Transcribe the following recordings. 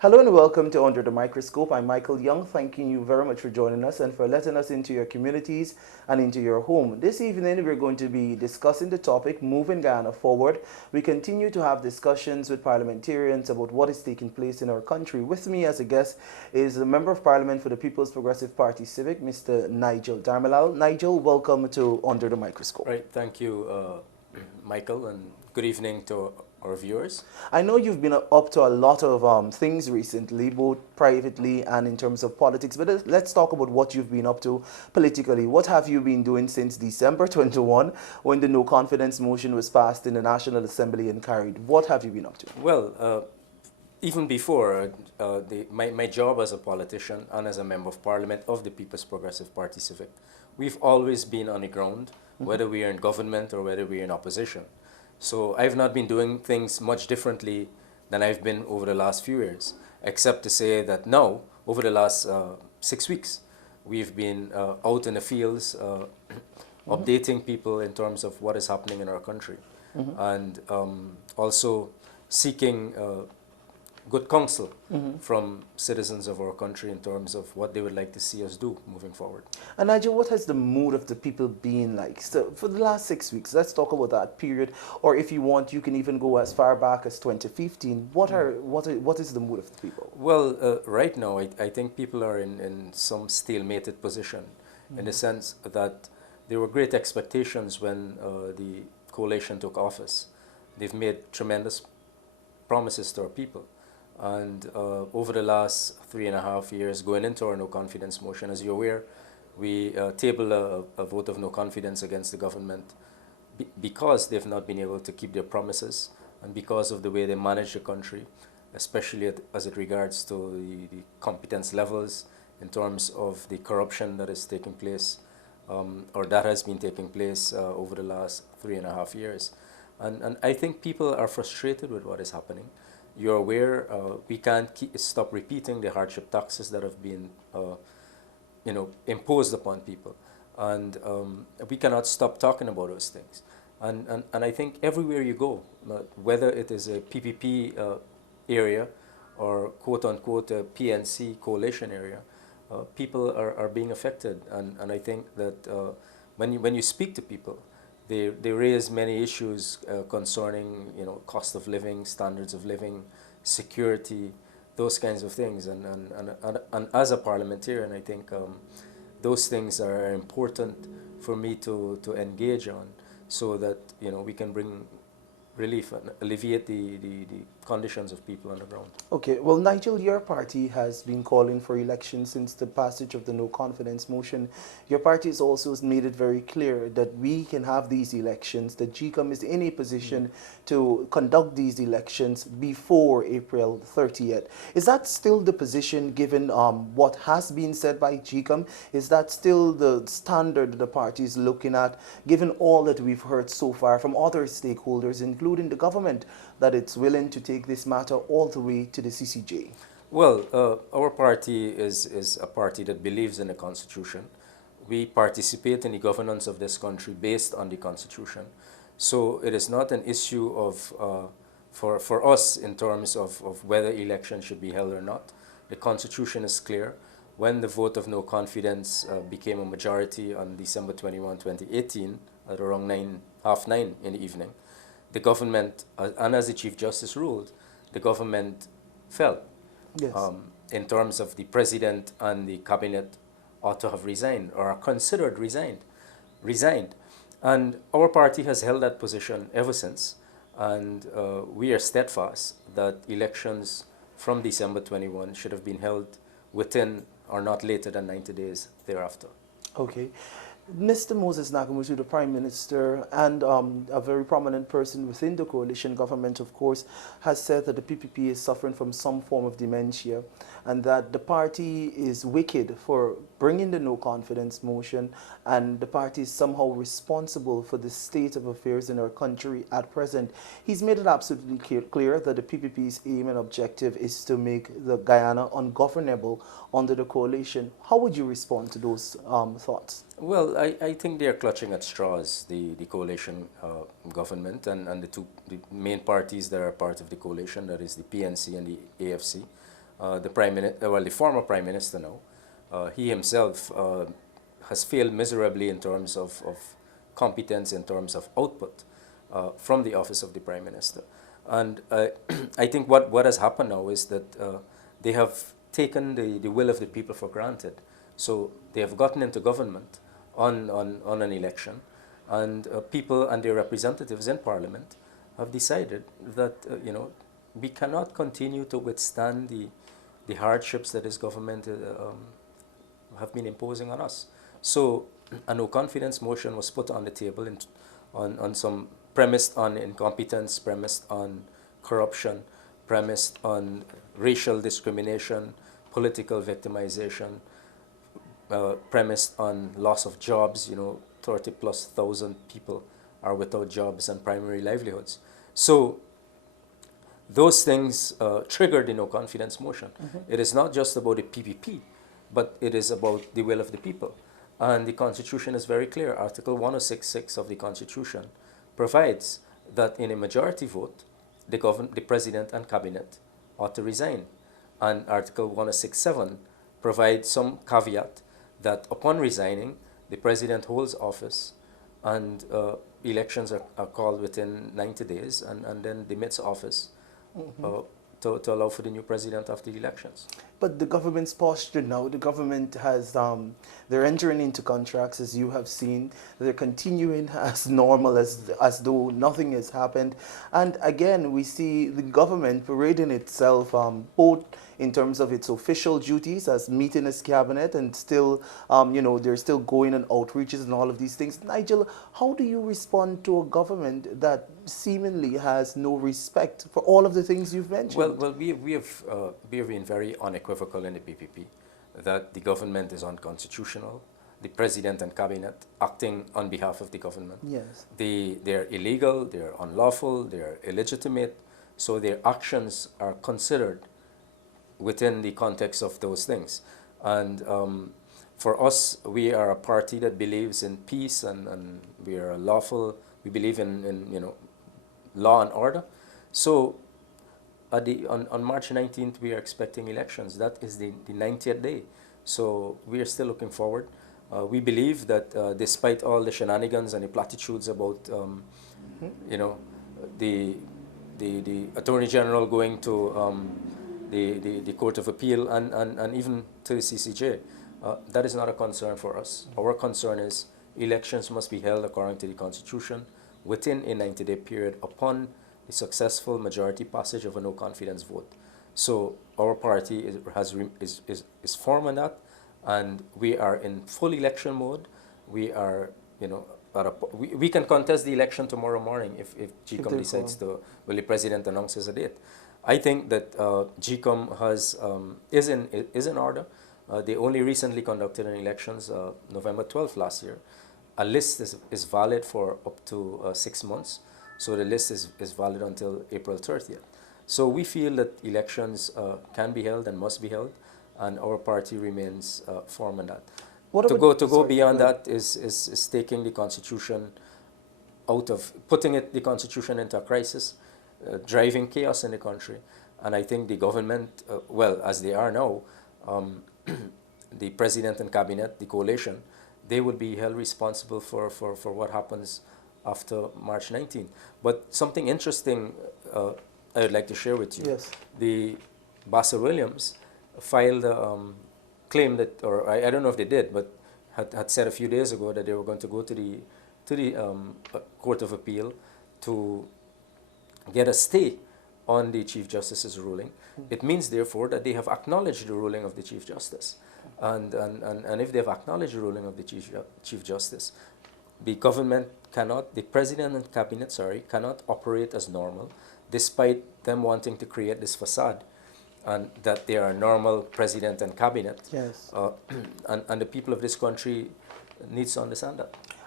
Hello and welcome to Under the Microscope. I'm Michael Young, thanking you very much for joining us and for letting us into your communities and into your home. This evening we're going to be discussing the topic, Moving Ghana Forward. We continue to have discussions with parliamentarians about what is taking place in our country. With me as a guest is the Member of Parliament for the People's Progressive Party Civic, Mr. Nigel Dharamlall. Nigel, welcome to Under the Microscope. Right, thank you, Michael, and good evening to our viewers. I know you've been up to a lot of things recently, both privately and in terms of politics, but let's talk about what you've been up to politically. What have you been doing since December 21 when the no confidence motion was passed in the National Assembly and carried? What have you been up to? Well, even before, my job as a politician and as a Member of Parliament of the People's Progressive Party Civic, we've always been on the ground, whether we are in government or whether we are in opposition. So I've not been doing things much differently than I've been over the last few years, except to say that now, over the last 6 weeks, we've been out in the fields updating people in terms of what is happening in our country, and also seeking good counsel from citizens of our country in terms of what they would like to see us do moving forward. And Nigel, what has the mood of the people been like? So for the last 6 weeks, let's talk about that period. Or if you want, you can even go as far back as 2015. What is the mood of the people? Well, right now, I think people are in some stalemated position in the sense that there were great expectations when the coalition took office. They've made tremendous promises to our people. And over the last 3.5 years, going into our no confidence motion, as you're aware, we tabled a vote of no confidence against the government because they've not been able to keep their promises and because of the way they manage the country, especially as it regards to the competence levels in terms of the corruption that is taking place or that has been taking place over the last 3.5 years. And I think people are frustrated with what is happening. You're aware we can't stop repeating the hardship taxes that have been imposed upon people. And we cannot stop talking about those things. And I think everywhere you go, whether it is a PPP area or quote-unquote a PNC coalition area, people are being affected. And I think that when you speak to people, they raise many issues concerning, cost of living, standards of living, security, those kinds of things. And as a parliamentarian, I think those things are important for me to engage on so that, we can bring relief and alleviate the conditions of people on the ground. Okay, well, Nigel, your party has been calling for elections since the passage of the no confidence motion. Your party has also made it very clear that we can have these elections, that GCOM is in a position to conduct these elections before April 30th. Is that still the position given what has been said by GCOM? Is that still the standard the party is looking at, given all that we've heard so far from other stakeholders, including the government, that it's willing to take this matter all the way to the CCJ? Well, our party is a party that believes in the Constitution. We participate in the governance of this country based on the Constitution. So it is not an issue of for us in terms of whether elections should be held or not. The Constitution is clear. When the vote of no confidence became a majority on December 21, 2018, at around 9:30 in the evening, the government, and as the Chief Justice ruled, the government fell. Yes. In terms of the president and the cabinet ought to have resigned or are considered resigned. And our party has held that position ever since. And we are steadfast that elections from December 21 should have been held within or not later than 90 days thereafter. Okay. Mr. Moses Nagamutu, the Prime Minister, and a very prominent person within the coalition government, of course, has said that the PPP is suffering from some form of dementia and that the party is wicked for bringing the no confidence motion and the party is somehow responsible for the state of affairs in our country at present. He's made it absolutely clear that the PPP's aim and objective is to make the Guyana ungovernable under the coalition. How would you respond to those thoughts? Well, I think they are clutching at straws, the coalition government and the main parties that are part of the coalition, that is the PNC and the AFC. the former Prime Minister now, he himself has failed miserably in terms of competence, in terms of output from the office of the Prime Minister. And I think what has happened now is that they have taken the will of the people for granted. So they have gotten into government on an election, and people and their representatives in Parliament have decided that we cannot continue to withstand the hardships that this government have been imposing on us. So a no confidence motion was put on the table on some premised on incompetence, premised on corruption, premised on racial discrimination, political victimization, premised on loss of jobs. 30,000+ people are without jobs and primary livelihoods. So those things triggered the no confidence motion. Mm-hmm. It is not just about the PPP, but it is about the will of the people. And the Constitution is very clear. Article 106.6 of the Constitution provides that in a majority vote, the President and Cabinet ought to resign. And Article 106.7 provides some caveat that upon resigning, the President holds office and elections are called within 90 days and then demits office. Mm-hmm. To allow for the new president after the elections. But the government's posture now, the government has, they're entering into contracts, as you have seen. They're continuing as normal, as though nothing has happened. And again, we see the government parading itself, both in terms of its official duties as meeting its cabinet and still, they're still going on outreaches and all of these things. Nigel, how do you respond to a government that seemingly has no respect for all of the things you've mentioned? Well, we have been very unequivocal in the PPP that the government is unconstitutional. The President and Cabinet acting on behalf of the government. Yes. They're illegal, they're unlawful, they're illegitimate. So their actions are considered within the context of those things. And for us, we are a party that believes in peace and we are lawful. We believe in law and order. So on March 19th, we are expecting elections. That is the 90th day. So we are still looking forward. We believe that despite all the shenanigans and the platitudes about, the Attorney General going to the Court of Appeal and even to the CCJ, that is not a concern for us. Our concern is elections must be held according to the Constitution within a 90-day period upon the successful majority passage of a no confidence vote. So our party is firm on that, and we are in full election mode. We are, we can contest the election tomorrow morning if GCOM decides to, well, the President announces a date. I think that GCOM is in order. They only recently conducted an elections November 12th last year. A list is valid for up to 6 months. So the list is valid until April 30th. So we feel that elections can be held and must be held, and our party remains firm on that. To go beyond that is taking the Constitution putting the Constitution into a crisis, driving chaos in the country. And I think the government, as they are now, the President and Cabinet, the coalition, they will be held responsible for what happens after March 19th. But something interesting I would like to share with you. Yes. The Bassel Williams filed a claim that, or I don't know if they did, but had said a few days ago that they were going to go to the Court of Appeal to get a stay on the Chief Justice's ruling. It means, therefore, that they have acknowledged the ruling of the Chief Justice. And if they have acknowledged the ruling of the Chief Justice, the government cannot, the President and Cabinet, cannot operate as normal, despite them wanting to create this facade and that they are normal President and Cabinet. Yes. And the people of this country needs to understand that.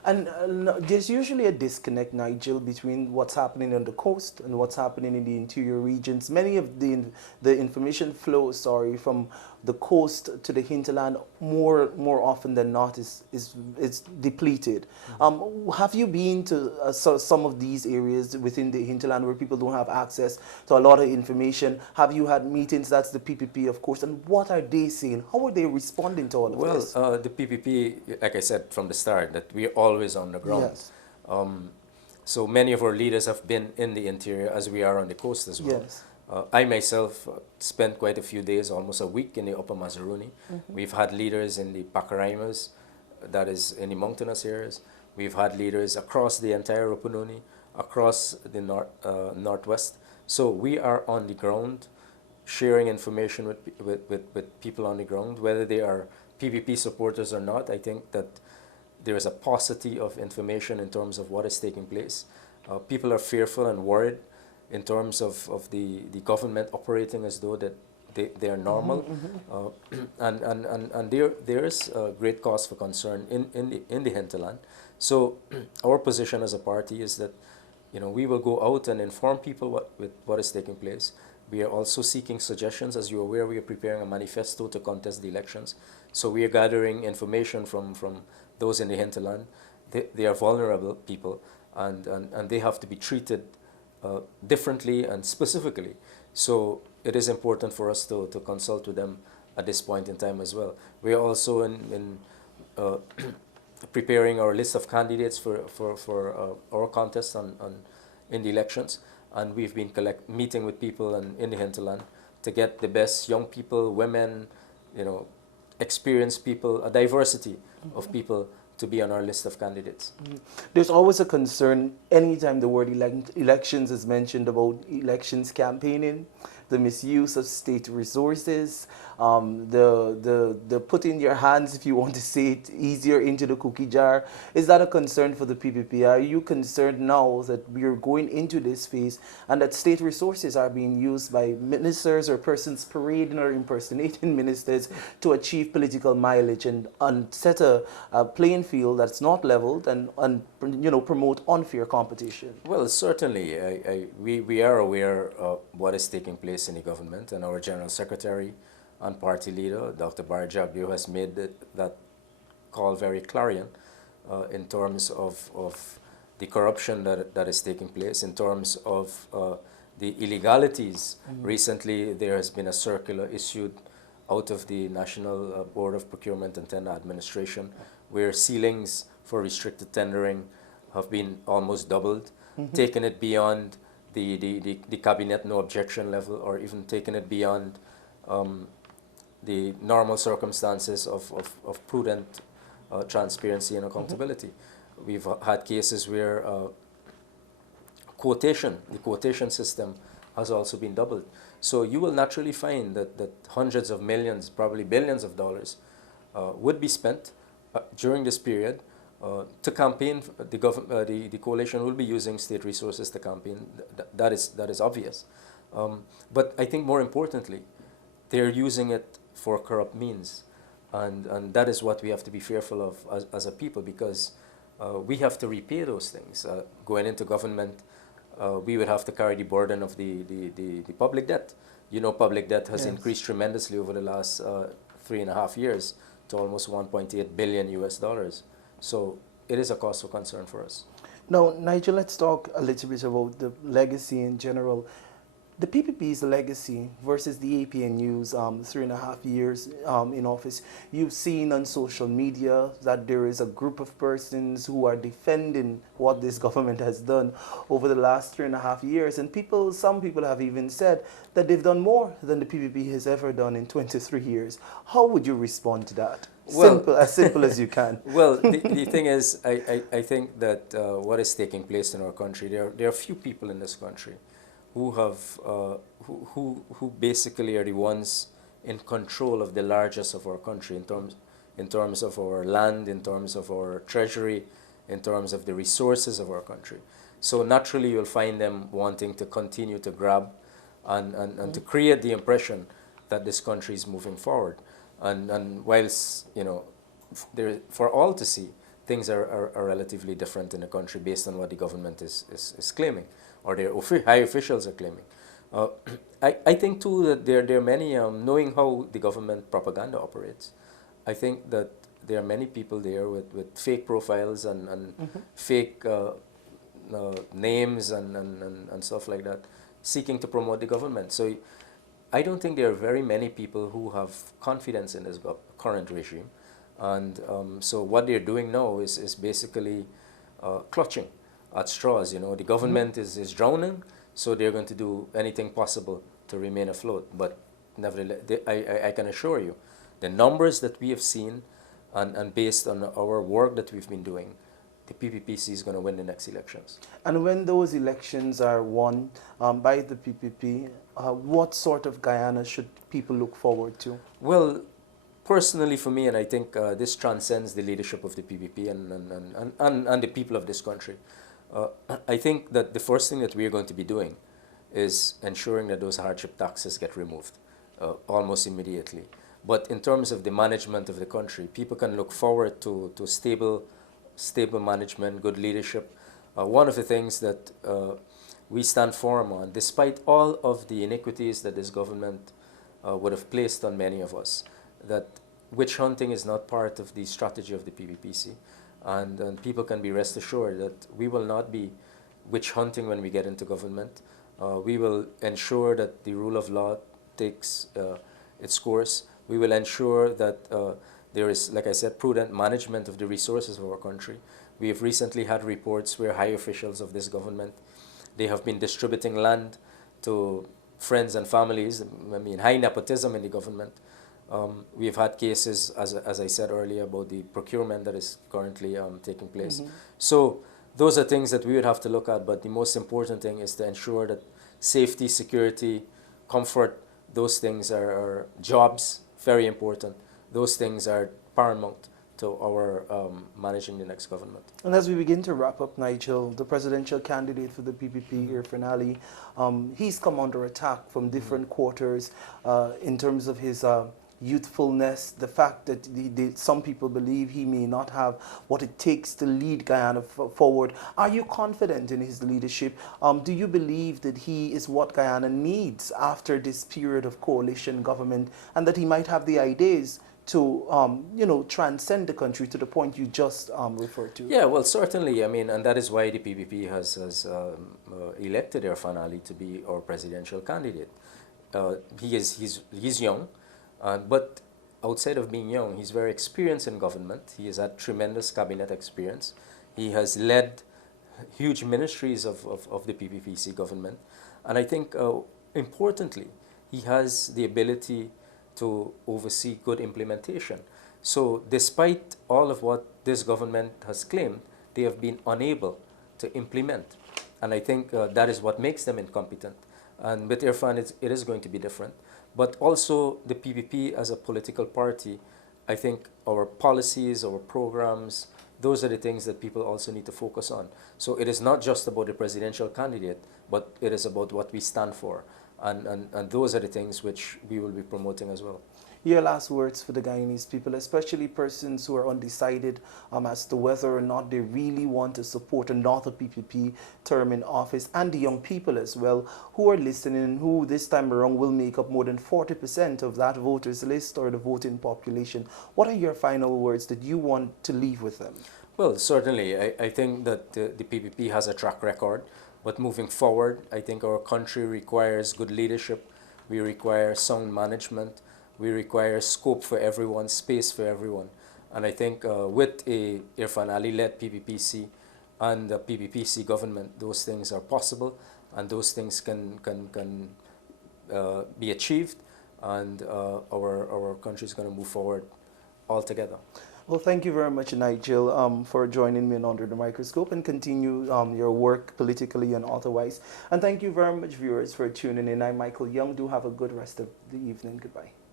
And there's usually a disconnect, Nigel, between what's happening on the coast and what's happening in the interior regions. Many of the information flow, sorry, from the coast to the hinterland more often than not is depleted. Have you been to some of these areas within the hinterland where people don't have access to a lot of information? Have you had meetings? That's the PPP, of course. And what are they saying? How are they responding to all of Well, this? the PPP, like I said from the start, that we're always on the ground. Yes. So many of our leaders have been in the interior as we are on the coast as well. Yes. I myself spent quite a few days, almost a week in the Upper Mazaruni. Mm-hmm. We've had leaders in the Pacaraimas, that is in the mountainous areas. We've had leaders across the entire Rupununi, across the northwest. So we are on the ground, sharing information with people on the ground, whether they are PPP supporters or not. I think that there is a paucity of information in terms of what is taking place. People are fearful and worried in terms of the government operating as though that they are normal. And there is a great cause for concern in the hinterland. So our position as a party is that, you know, we will go out and inform people what is taking place. We are also seeking suggestions. As you're aware, we are preparing a manifesto to contest the elections. So we are gathering information from those in the hinterland. They are vulnerable people, and they have to be treated differently and specifically. So it is important for us to consult with them at this point in time as well. We are also in preparing our list of candidates for our contest in the elections. And we've been meeting with people in the hinterland to get the best young people, women, you know, experienced people, a diversity of people to be on our list of candidates. There's always a concern anytime the word elections is mentioned about elections campaigning, the misuse of state resources, the putting your hands, if you want to say it easier, into the cookie jar. Is that a concern for the PPP? Are you concerned now that we are going into this phase and that state resources are being used by ministers or persons parading or impersonating ministers to achieve political mileage and set a playing field that's not leveled and you know, promote unfair competition? Well, certainly, we are aware of what is taking place in the government, and our General Secretary and party leader, Dr. Barjabio, has made that call very clarion in terms of the corruption that is taking place, in terms of the illegalities. Recently, there has been a circular issued out of the National Board of Procurement and Tender Administration, where ceilings for restricted tendering have been almost doubled, taken it beyond the cabinet no objection level, or even taken it beyond the normal circumstances of prudent transparency and accountability. We've had cases where the quotation system has also been doubled. So you will naturally find that hundreds of millions, probably billions of dollars would be spent during this period to campaign. The coalition will be using state resources to campaign. That is obvious. But I think more importantly, they're using it for corrupt means. And that is what we have to be fearful of as a people, because we have to repay those things. Going into government, we would have to carry the burden of the public debt. You know, public debt has increased tremendously over the last 3.5 years to almost 1.8 billion US dollars. So it is a cause for concern for us. Now, Nigel, let's talk a little bit about the legacy in general. The PPP's legacy versus the APNU's 3.5 years in office. You've seen on social media that there is a group of persons who are defending what this government has done over the last 3.5 years. And some people have even said that they've done more than the PPP has ever done in 23 years. How would you respond to that? Well, as simple as you can. Well, the thing is, I think that what is taking place in our country, there are few people in this country who have who basically are the ones in control of the largest of our country in terms of our land, in terms of our treasury, in terms of the resources of our country. So naturally, you'll find them wanting to continue to grab and to create the impression that this country is moving forward. And whilst, you know, for all to see, things are relatively different in the country based on what the government is claiming, or their high officials are claiming. Uh, I think too that there are many, knowing how the government propaganda operates, I think that there are many people there with fake profiles and fake names and stuff like that, seeking to promote the government. So I don't think there are very many people who have confidence in this current regime. And so what they're doing now is basically clutching at straws. You know, the government is drowning, so they're going to do anything possible to remain afloat. But nevertheless, I can assure you, the numbers that we have seen and based on our work that we've been doing, the PPPC is going to win the next elections. And when those elections are won by the PPP, what sort of Guyana should people look forward to? Well, personally for me, and I think this transcends the leadership of the PPP and the people of this country, I think that the first thing that we are going to be doing is ensuring that those hardship taxes get removed almost immediately. But in terms of the management of the country, people can look forward to stable management, good leadership. One of the things that we stand firm on, despite all of the iniquities that this government would have placed on many of us, that witch hunting is not part of the strategy of the PPPC. And people can be rest assured that we will not be witch hunting when we get into government. We will ensure that the rule of law takes its course. We will ensure that there is, like I said, prudent management of the resources of our country. We have recently had reports where high officials of this government, they have been distributing land to friends and families. I mean, high nepotism in the government. We have had cases, as I said earlier, about the procurement that is currently taking place. So those are things that we would have to look at, but the most important thing is to ensure that safety, security, comfort, those things are jobs, very important. Those things are paramount to our managing the next government. And as we begin to wrap up, Nigel, the presidential candidate for the PPP, Irfan Ali, he's come under attack from different quarters in terms of his youthfulness, the fact that some people believe he may not have what it takes to lead Guyana forward. Are you confident in his leadership? Do you believe that he is what Guyana needs after this period of coalition government, and that he might have the ideas to, transcend the country to the point you just referred to? Yeah, well, certainly. I mean, and that is why the PPP has elected Irfan Ali to be our presidential candidate. He's young, but outside of being young, he's very experienced in government. He has had tremendous cabinet experience. He has led huge ministries of the PPPC government. And I think, importantly, he has the ability to oversee good implementation. So despite all of what this government has claimed, they have been unable to implement. And I think that is what makes them incompetent. And with Irfan, it is going to be different. But also the PPP as a political party, I think our policies, our programs, those are the things that people also need to focus on. So it is not just about the presidential candidate, but it is about what we stand for. And those are the things which we will be promoting as well. Your last words for the Guyanese people, especially persons who are undecided as to whether or not they really want to support another PPP term in office, and the young people as well, who are listening, who this time around will make up more than 40% of that voters list or the voting population. What are your final words that you want to leave with them? Well, certainly, I think that the PPP has a track record, but moving forward, I think our country requires good leadership. We require sound management. We require scope for everyone, space for everyone. And I think with a Irfan Ali-led PPPC and the PPPC government, those things are possible, and those things can be achieved, and our country is going to move forward altogether. Well, thank you very much, Nigel, for joining me on Under the Microscope, and continue your work politically and otherwise. And thank you very much, viewers, for tuning in. I'm Michael Young. Do have a good rest of the evening. Goodbye.